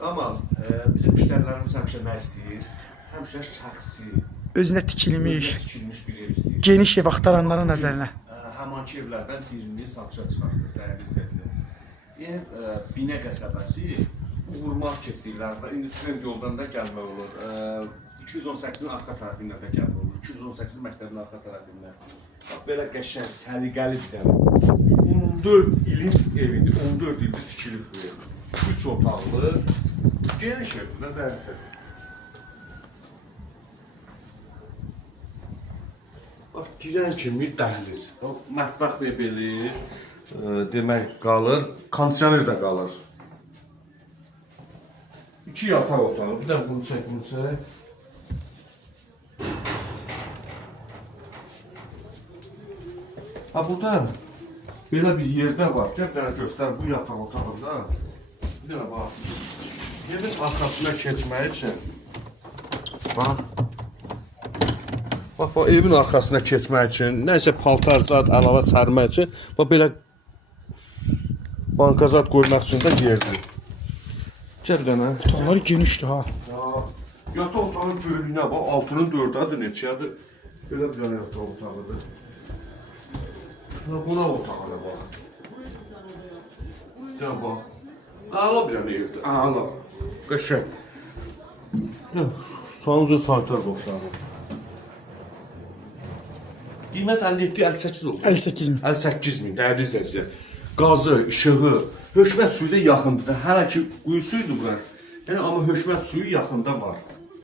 Amma bizim müştərilərimiz həmişə nə istəyir? Həmişə şəxsi, Özünə tikilmiş, tikilmiş bir ev istəyir. geniş ev axtaranların nəzərinə. Həmanki evlərdən birini satışa çıxartır, dəyərli izləyicilər. Ev Binə qəsəbəsi, Uğur Market deyirlər və indi trend yoldan da gəlmək olur. 218-in arxa tərəfindən də gəlmək olur. 218 məktəbin arxa tərəfindən. Bax, belə qəşəng, səliqəli bir dənə. 14 ilin evidir, 14 ildir tikilib bu ev. 3 otaqlı, geniş evdir, nə dəyərli izləyicilər. Bax, girən kimi dəhliz. Mətbəx mebeli demək qalır, kondisioner də qalır. 2 yataq otağı, bir də bunu çək. Ha, burada belə bir yerdə var. Gəl mənə göstər bu yataq otağında. Bir dənə bax. Yerin arxasına keçmək üçün. Bax. Bax, evin arxasına keçmək üçün, nəsə paltar zad əlavə sərmək üçün, bax, belə banka zad qoymaq üçün də yerdir. Gəl bir dənə. Otaqları genişdir ha. Yataq otağının böyüklüyünə bax, 6'nın 4'adır, neçədir? Belə bir dənə yataq otağıdır. Buna otağına bax. Gəl bax. Ağla bir dənə evdir, ağla. Qəşəng. Sanca sanitar boşanır. Qiymət 57-58 olur. 58 min. 58 min, dəyərli izləyicilər. Qazı, işığı, hökmət suyu da yaxındır. Hələ ki, quyu suyudur bura. Yəni, amma hökmət suyu yaxında var.